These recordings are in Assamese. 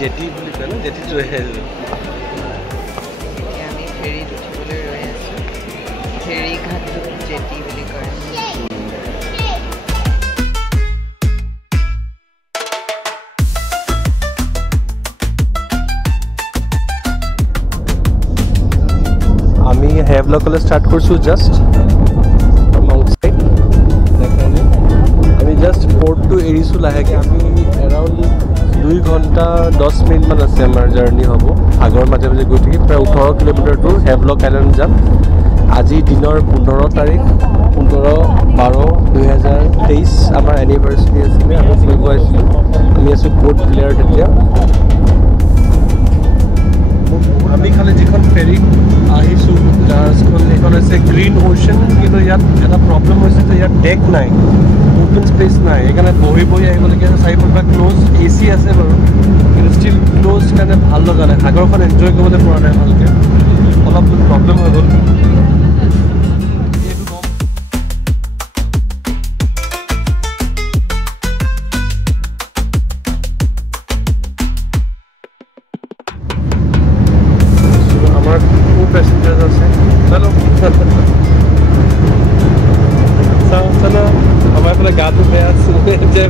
জেটি বুলি কয় ন জেটিত ৰৈ আছোঁ আমি ফেৰীত উঠিবলৈ ৰৈ আছোঁ ফেৰী ঘাটটো জেটি বুলি কয় আমি হেভলকলৈ ষ্টাৰ্ট কৰিছোঁ জাষ্ট আমি জাষ্ট পৰ্টটো এৰিছোঁ লাহেকৈ আমি এৰাউণ্ড 2 ঘণ্টা 10 মিনিটমান আছে আমাৰ জাৰ্ণি হ'ব সাগৰৰ মাজে মাজে গৈ থাকি প্ৰায় 18 কিলোমিটাৰ দূৰ হেভলক আইলেণ্ড যাম আজি দিনৰ 15 তাৰিখ 15/12/2023 আমাৰ এনিভাৰ্চাৰী আছিলে আমি ফুৰিব আহিছিলোঁ আমি আছোঁ পৰ্ট ব্লেয়াৰত এতিয়া আমি খালি যিখন ফেৰীত আহিছোঁ জাহাজখন এইখন হৈছে গ্ৰীণ অ'চেন কিন্তু ইয়াত এটা প্ৰব্লেম হৈছে যে ইয়াত ডেক নাই অ'পেন স্পেচ নাই সেইকাৰণে বহি আহিবলগীয়া চাৰিওফালে ক্ল'জ AC আছে বাৰু কিন্তু ষ্টিল ক্ল'জ কাৰণে ভাল লগা নাই সাগৰখন এনজয় কৰিবলৈ পৰা নাই ভালকৈ অলপ প্ৰব্লেম হৈ গ'ল पैसेंजर्स আছে চলো চলো আমার ফলে গাটো বেয়া আছে যে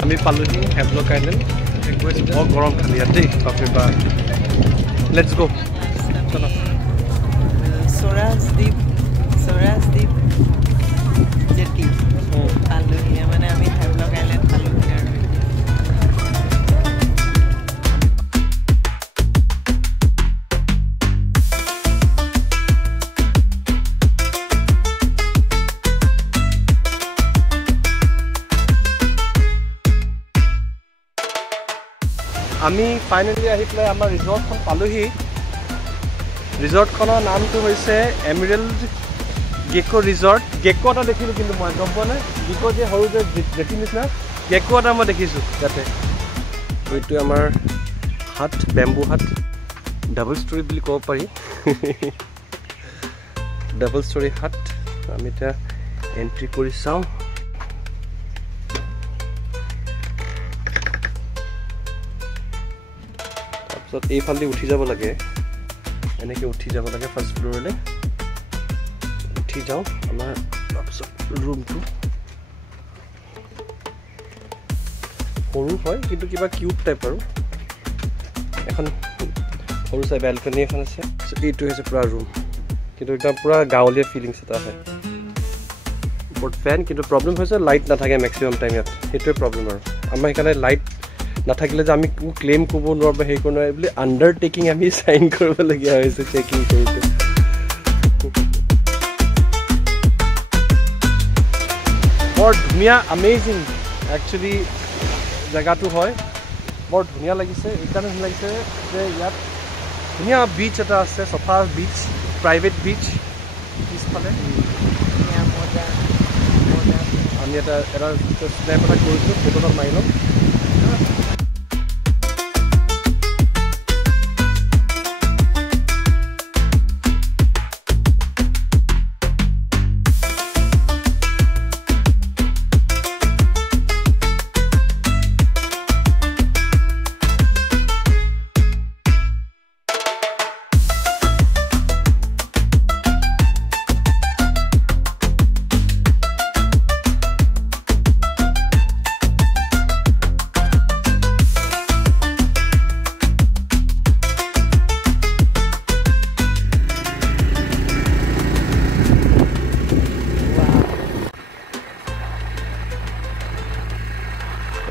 আমি পালোহি হেভলক আইলেণ্ড বহুত গৰম খালি ইয়াত দেই বাপৰে বাপ লেটছ গো চলো Sorasdeep Jetty পালোহি মানে আমি হেভলক আইলেণ্ড পালোহি আৰু আমি ফাইনেলি আহি পেলাই আমাৰ ৰিজৰ্টখন পালোহি ৰিজৰ্টখনৰ নামটো হৈছে এমেৰাল্ড গেকো ৰিজৰ্ট গেকো এটা দেখিলোঁ কিন্তু মই গম পোৱা নাই গেকো যে সৰু যে জেটি নিচিনা গেকো এটা মই দেখিছোঁ তাতে এইটো আমাৰ হাট বেম্বু হাট ডাবল ষ্টৰী বুলি ক'ব পাৰি ডাবল ষ্টৰী হাট আমি এতিয়া এণ্ট্ৰি কৰি চাওঁ তাৰপিছত এইফালেদি উঠি যাব লাগে এনেকৈ উঠি যাব লাগে ফাৰ্ষ্ট ফ্ল'ৰলৈ উঠি যাওঁ আমাৰ তাৰপিছত ৰুমটো সৰু হয় কিন্তু কিবা কিউট টাইপ আৰু এখন সৰু চাই বেলকনি এখন আছে এইটো হৈছে পূৰা ৰুম কিন্তু একদম পূৰা গাঁৱলীয়া ফিলিংছ এটা হয় ওপৰত ফেন কিন্তু প্ৰব্লেম হৈছে লাইট নাথাকে মেক্সিমাম টাইম ইয়াত সেইটোৱে প্ৰব্লেম আৰু আমাৰ সেইকাৰণে লাইট নাথাকিলে যে আমি ক্লেইম কৰিব নোৱাৰোঁ বা হেৰি কৰিব নোৱাৰোঁ বুলি আণ্ডাৰটেকিং আমি চাইন কৰিবলগীয়া হৈছে চেকিং কৰোঁতে বৰ ধুনীয়া আমেজিং একচুৱেলি জেগাটো হয় বৰ ধুনীয়া লাগিছে এইকাৰণে ধুনীয়া লাগিছে যে ইয়াত ধুনীয়া বিচ এটা আছে চফা বিচ প্ৰাইভেট বিচ পিছফালে আমি এটা স্নেপ এটা কৰিছোঁ ফটো এটা মাৰি ল'ম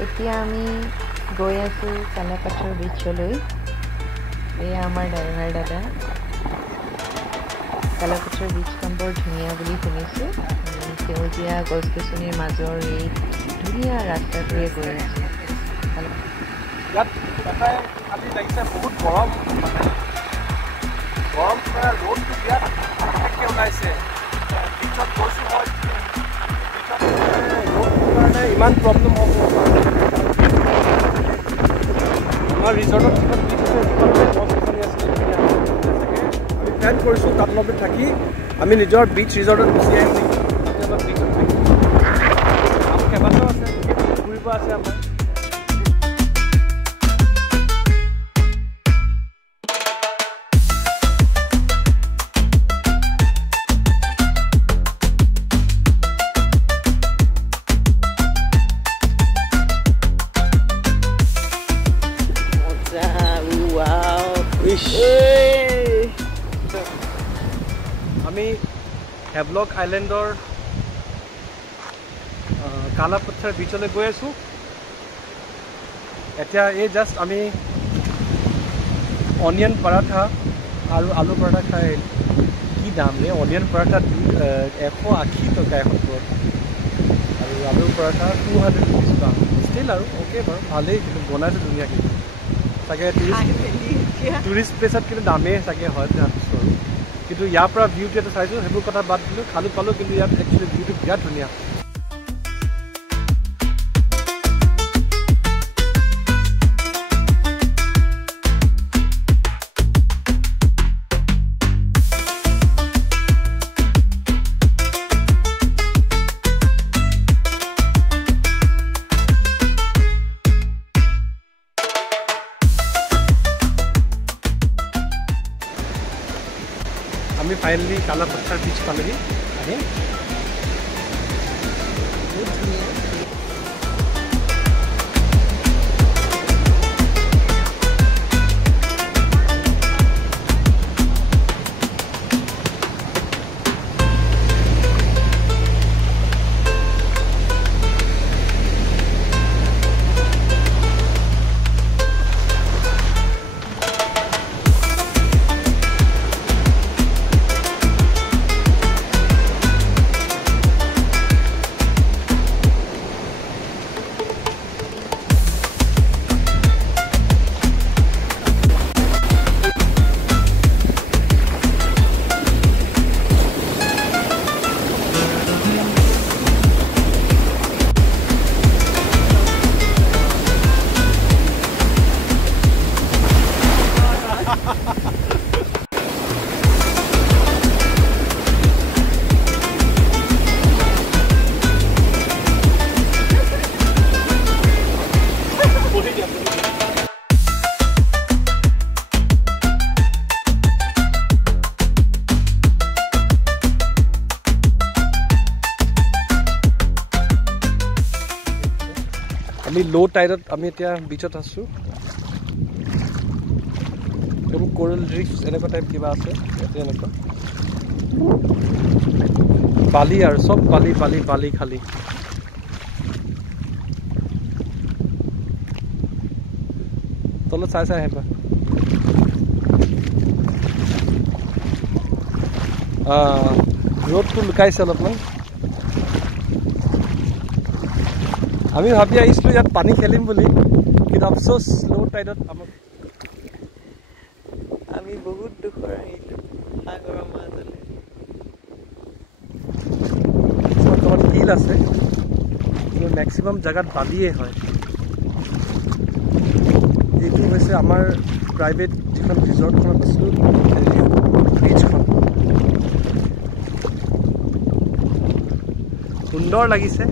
এতিয়া আমি গৈ আছোঁ কালাপাথৰ বিচলৈ এয়া আমাৰ ড্ৰাইভাৰ দাদা কালাপাথৰ বিচখন বৰ ধুনীয়া বুলি শুনিছোঁ সেউজীয়া গছ গছনিৰ মাজৰ এই ধুনীয়া ৰাস্তাটোৱে গৈ আছোঁ ইয়াত আজি লাগিছে বহুত গৰম ৰ'দটো বিৰাট বিশেষকৈ ওলাইছে বিচত গৈছোঁ মই ৰ'দটোৰ কাৰণে ইমান প্ৰব্লেম হ'ব আমাৰ ৰিজৰ্টত প্লেন কৰিছোঁ তাত অলপ থাকি আমি নিজৰ বিচ ৰিজৰ্টত গুচি আহিম নেকি অলপ বিচত থাকি কেইবাটাও আছে ঘূৰিব আছে আমাৰ আমি হেভলক আইলেণ্ডৰ কালাপথাৰ বিচলৈ গৈ আছোঁ এতিয়া এই জাষ্ট আমি অনিয়ন পৰাঠা আৰু আলু পৰাঠা খাই কি দাম ৰে অনিয়ন পৰাঠা 180 টকা এখন পৰাঠা আৰু আলু পৰাঠা 200 rupees পাম ষ্টিল আৰু অ'কে বাৰু ভালেই কিন্তু বনাইছে ধুনীয়াকৈ চাগে টুৰিষ্ট প্লেচত কিন্তু দামেই চাগে হয় ভাবিছোঁ আৰু কিন্তু ইয়াৰ পৰা ভিউটো এটা চাইছোঁ সেইবোৰ কথা বাদ দিলোঁ খালোঁ পালোঁ কিন্তু ইয়াত একচুৱেলি ভিউটো বিৰাট ধুনীয়া আমি ফাইনেলি কালাপথাৰ বিচ পালোহি আহি বহুত ধুনীয়া আমি লো টাইডত আমি এতিয়া বিচত আছোঁ এইবোৰ কোৰেল ৰিফছ এনেকুৱা টাইপ কিবা আছে ইয়াতে এনেকুৱা বালি আৰু চব বালি বালি বালি খালি তলত চাই চাই আহিবা ৰ'দটো লুকাইছে অলপমান আমি ভাবি আহিছিলোঁ ইয়াত পানী খেলিম বুলি কিন্তু আফচোচ লো টাইডত আমাক আমি বহুত দুখৰ আহিলোঁ সাগৰৰ মাজলৈ বৰ্তমান শিল আছে কিন্তু মেক্সিমাম জেগাত বালিয়ে হয় এইটো হৈছে আমাৰ প্ৰাইভেট যিখন ৰিজৰ্টখনত আছিলোঁ বিচখন সুন্দৰ লাগিছে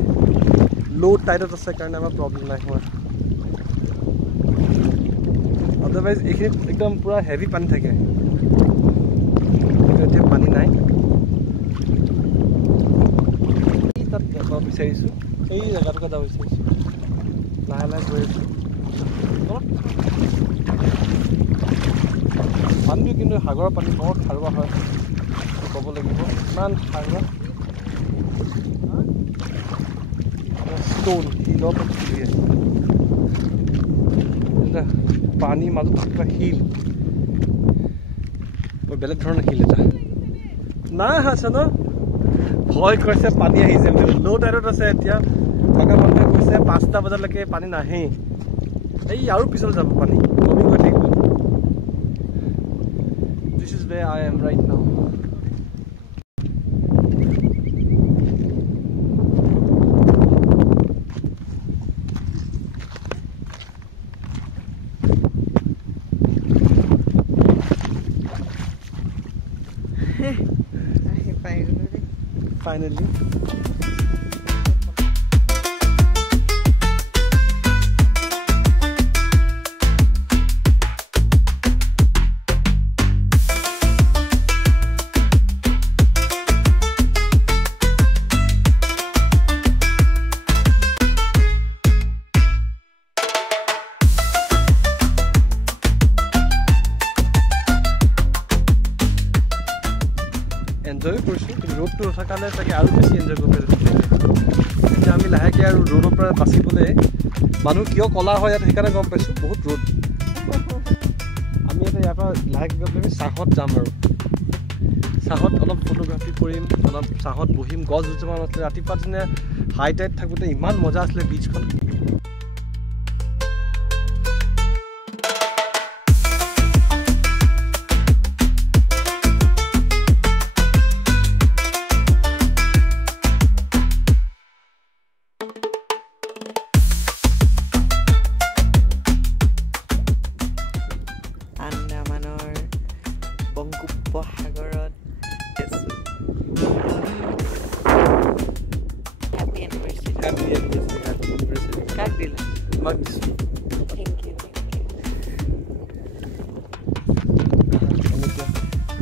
লো টাইডত আছে কাৰণে আমাৰ প্ৰব্লেম নাই হোৱা আদাৰৱাইজ এইখিনিত একদম পুৰা হেভি পানী থাকে কিন্তু এতিয়া পানী নাই তাত যাব বিচাৰিছোঁ এই জেগাটোকে যাব বিচাৰিছোঁ লাহে লাহে গৈ আছোঁ পানীটো কিন্তু সাগৰৰ পানী বৰ খাৰুৱা হয় ক'ব লাগিব ইমান খাৰুৱা stone শিলৰ পৰা ফুলি আছে পানীৰ মাজত কিবা শিল বেলেগ ধৰণৰ শিল এটা নাই আছে ন ভয় কৰিছে পানী আহিছে লো টাইডত আছে এতিয়া থকা মানুহে কৈছে 5টা বজালৈকে পানী নাহেই এই আৰু পিছলৈ যাব পানী কমি গৈ থাকিব this is way I am right now finally enjoy কৰিছোঁ কিন্তু ৰ'দটো নথকাৰ কাৰণে চাগে আৰু বেছি এনজয় কৰিব পাৰিছোঁ এতিয়া আমি লাহেকৈ আৰু ৰ'দৰ পৰা বাচিবলৈ মানুহ কিয় ক'লা হয় ইয়াত সেইকাৰণে গম পাইছোঁ বহুত ৰ'দ আমি এতিয়া ইয়াৰ পৰা লাহেকৈ গৈ পেলাই চাহত যাম আৰু চাহত অলপ ফটোগ্ৰাফী কৰিম অলপ চাহত বহিম গছ দুজোপামান আছিলে ৰাতিপুৱা দিনে হাই টাইড থাকোঁতে ইমান মজা আছিলে বীচখন বংগোপসাগৰত কাক দিলা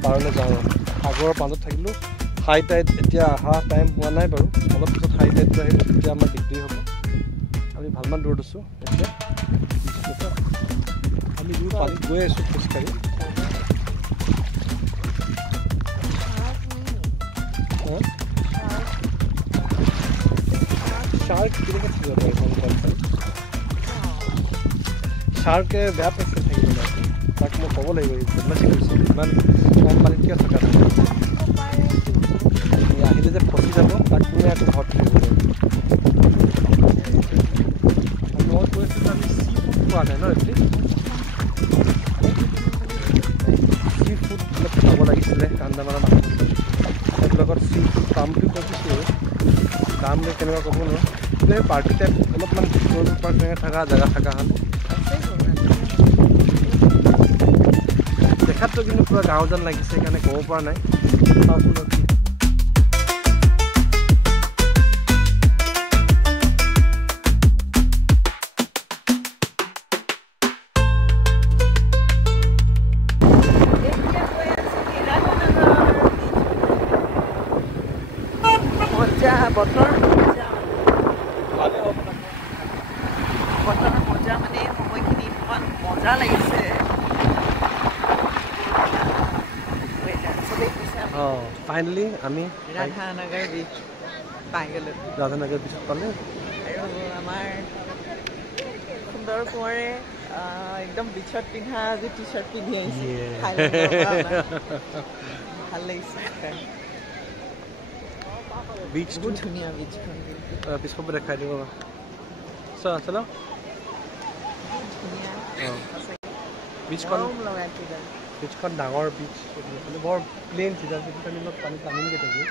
পাৰলৈ যাওঁ সাগৰৰ মাজত থাকিলোঁ হাই টাইড এতিয়া অহা টাইম হোৱা নাই বাৰু অলপ পিছত হাই টাইডটো আহিলোঁ তেতিয়া আমাৰ দিগদাৰী হ'ব আমি ভালমান দূৰত আছোঁ এতিয়া আমি দূৰ পানীত গৈ আছোঁ খোজকাঢ়ি শাৰ্ক কেনেকৈ থাকিব পাৰে কম কম পানীত শাৰ্কে বেয়া পাইছে থাকিব তাক মই ক'ব লাগিব বদমাচি কৰিছে ইমান কম পানীত কিয় থকা আহিলে যে ফচি যাব তাক কোনে আকৌ ঘৰত থাকিব মই কৈছিলোঁ আমি চি ফুড খোৱা নাই ন এটলিষ্ট চি ফুড অলপ খাব লাগিছিলে আন্দামানৰ মানুহ তাৰ লগত চি ফুড পাম বুলি কৈছোঁ আৰু দাম কেনেকুৱা ক'ব নোৱাৰোঁ কিন্তু এই পাৰ্টি টাইপ অলপমান ভিতৰৰ পৰা তেনেকৈ থকা জেগা থকা হ'লে দেখাততো কিন্তু পুৰা গাঁও যেন লাগিছে সেইকাৰণে ক'ব পৰা নাই বতৰ মজা মানে সময়খিনি ইমান মজা লাগিছে ফাইনেলি আমি ৰাধানগৰ বীচ পাই গ'লোঁ ৰাধানগৰ বীচত পালোঁ আৰু আমাৰ সুন্দৰ কোঁৱৰে একদম বীচত পিন্ধা আজি টি চাৰ্ট পিন্ধি আহিছে ভাল লাগিছে बीच बहुत धुनिया बीच बीच को दिखाई दे चलो चलो बीच बीचखन डाঙर बीच बर प्लेन सीधा पानी नामिम गए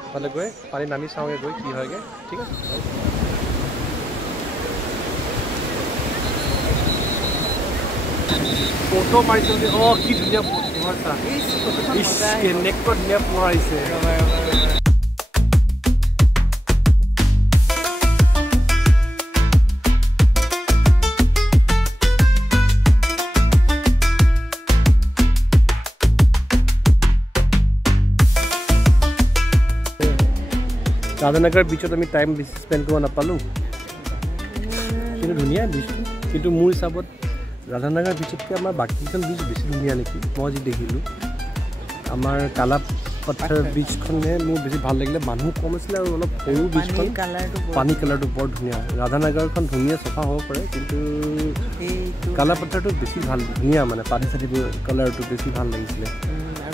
इफाले गए पानी नामी चाओगे गई कि हयगे ठीक है फोटो मारिस कि धुनिया केनेक धुनिया मारिसे राधानगर बीचत आम टाइम बेसि स्पेन्ड कर नापालो कि धुनिया बीच कि मोर हिसाब से राधानगर बीचतक आम बाकी बीच बेसि धुनिया नेकी मैं जी देखिलू आमार काला पत्थर बीचखने मोर बेसि भाल लगिले मानुह कम आছিলে और अलप सरू बीचखन पानी कलरটো বৰ ধুনিয়া राधानगरখন ধুনিয়া सफा হ'ব পাৰে কিন্তু काला पत्थरটো बेसि भाल धुनिया माने पानी साथी कलरটো बेसि भाल লাগিছিলে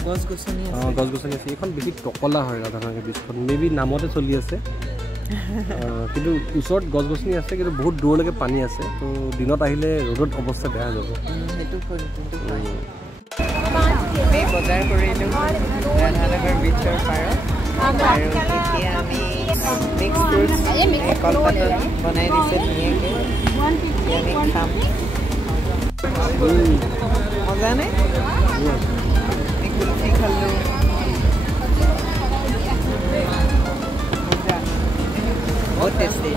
गस गसनी আছে এখন বেছি টকলা হয় ৰাধানগৰ বীচখন মেবি নামতে চলি আছে কিন্তু ওচৰত গছ গছনি আছে কিন্তু বহুত দূৰলৈকে পানী আছে তো দিনত আহিলে ৰ'দত অৱস্থা বেয়া হৈ যাব আমি বজাৰ কৰিলোঁ ৰাধানগৰ বীচৰ পাৰত আৰু এতিয়া আমি মিক্স ফ্ৰুটছ কলপাতত বনাই দিছে ধুনীয়াকৈ আমি খাম মজা নে কুলফি খালোঁ tasty.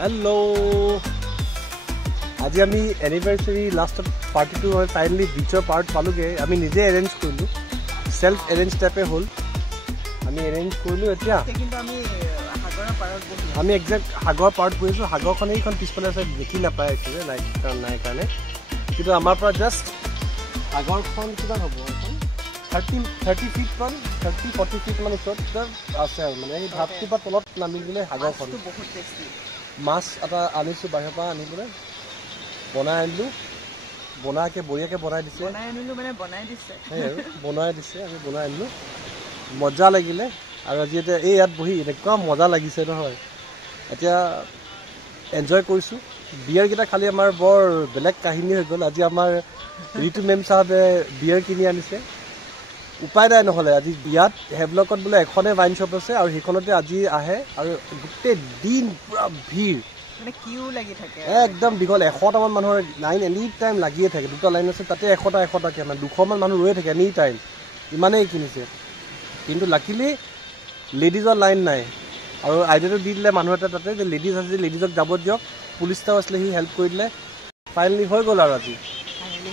Hello. আজি আমি এনিভাৰ্সাৰী লাষ্টত পাৰ্টিটো হয় ফাইনেলি বিচৰ পাৰ্ট পালোগে আমি নিজে এৰেঞ্জ কৰিলো সেলফ এৰেঞ্জ টাইপে হ'ল আমি এৰেঞ্জ কৰিলো এতিয়া কিন্তু আমি এক্সাক্ট সাগৰ পাৰ্ট গৈছো সাগৰখন এইখন পিছফালে আছে দেখি নাপায় একচুৱেলি নাই কাৰণে কিন্তু আমাৰ পৰা জাষ্ট সাগৰখন কিবা হ'ব এখন 30 ফিট মান 40 ফিট মান ওচৰত আছে আৰু মানে এই ধাপটো বা তলত নামি গ'লে সাগৰখন বহুত টেষ্টি মাছ এটা আনিছোঁ বাহিৰৰ পৰা আনিবলৈ বনাই আনিলোঁ বনাকে বঢ়িয়াকৈ বনাই দিছে বনাই দিছে আমি বনাই আনিলোঁ মজা লাগিলে আৰু আজি এতিয়া এই ইয়াত বহি এনেকুৱা মজা লাগিছে নহয় এতিয়া এনজয় কৰিছোঁ বিয়াৰকেইটা খালি আমাৰ বৰ বেলেগ কাহিনী হৈ গ'ল আজি আমাৰ ঋতু মেম চাহাবে বিয়াৰ কিনি আনিছে উপায় নাই নহ'লে আজি ইয়াত হেভলকত বোলে এখনে ৱাইন শ্বপ আছে আৰু সেইখনতে আজি আহে আৰু গোটেই দিন পুৰা ভিৰ মানে কিউ লাগি থাকে একদম দীঘল 100টামান মানুহৰ লাইন এনি টাইম লাগিয়ে থাকে দুটা লাইন আছে তাতে 100টাকে মানে 200মান মানুহ ৰৈ থাকে এনি টাইম ইমানেই কিনিছে কিন্তু লাকিলি লেডিজৰ লাইন নাই আৰু আইডিয়াটো দি দিলে মানুহ এটা তাতে যে লেডিজ আছে লেডিজক যাব দিয়ক পুলিচ এটাও আছিলে সি হেল্প কৰি দিলে ফাইনেলি হৈ গ'ল আৰু আজি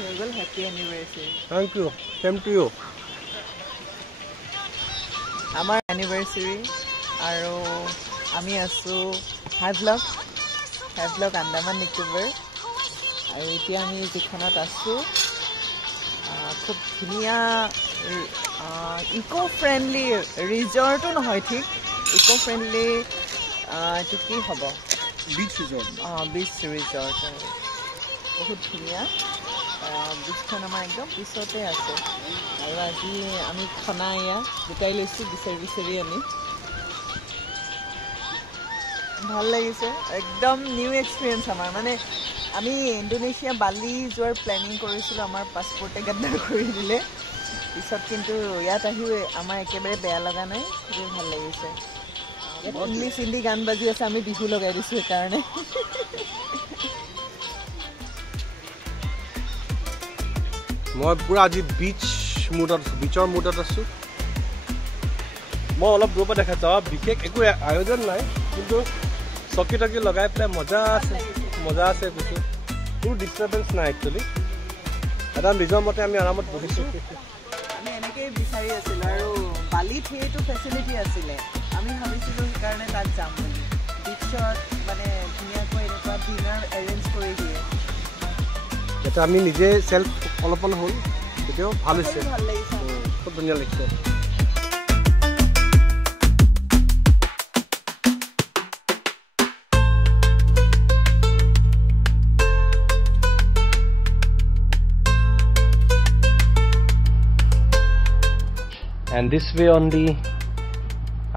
হৈ গ'ল happy anniversary thank you same to you আমাৰ এনিভাৰ্সাৰী আৰু আমি আছোঁ হেভলক আন্দামান নিকোবৰ আৰু এতিয়া আমি যিখনত আছোঁ খুব ধুনীয়া ইক' ফ্ৰেণ্ডলি ৰিজৰ্টো নহয় ঠিক ইক' ফ্ৰেণ্ডলি এইটো কি হ'ব বিচ ৰিজৰ্ট বহুত ধুনীয়া বিচখন আমাৰ একদম পিছতে আছে আৰু আজি আমি খানা এয়া গোটাই লৈছোঁ বিচাৰি আমি ভাল লাগিছে একদম নিউ এক্সপিৰিয়েঞ্চ আমাৰ মানে আমি ইণ্ডোনেছিয়া বালি যোৱাৰ প্লেনিং কৰিছিলোঁ আমাৰ পাছপৰ্টে গাদ্দাৰ কৰি দিলে পিছত কিন্তু ইয়াত আহিও আমাৰ একেবাৰে বেয়া লগা নাই খুবেই ভাল লাগিছে ইংলিছ হিন্দী গান বাজি আছে আমি বিহু লগাই দিছোঁ সেইকাৰণে মই পুৰা আজি বিচৰ মুডত আছোঁ মই অলপ দূৰৰ পৰা দেখা যাওঁ বিশেষ একো আয়োজন নাই কিন্তু চকী টকী লগাই পেলাই মজা আছে কৈছোঁ কোনো ডিষ্টাৰ্বেঞ্চ নাই একচুৱেলি এটা নিজৰ মতে আমি আৰামত বহিছোঁ আমি এনেকৈয়ে বিচাৰি আছিলোঁ আৰু বালিত সেইটো ফেচিলিটি আছিলে আমি ভাবিছিলোঁ সেইকাৰণে তাত যাম বুলি বিচত মানে ধুনীয়াকৈ এনেকুৱা ডিনাৰ এৰেঞ্জ কৰি দিয়ে যাতে আমি নিজে চেল্ফ অলপমান হ'ল তেতিয়াও ভাল হৈছে ভাল লাগিছে খুব ধুনীয়া লাগিছে And this way only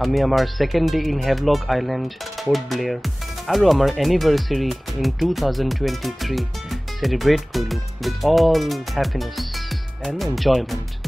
আমি আমাৰ second day in Havelock Island, Port Blair আৰু আমাৰ anniversary in 2023 celebrate কৰিলোঁ with all happiness and enjoyment.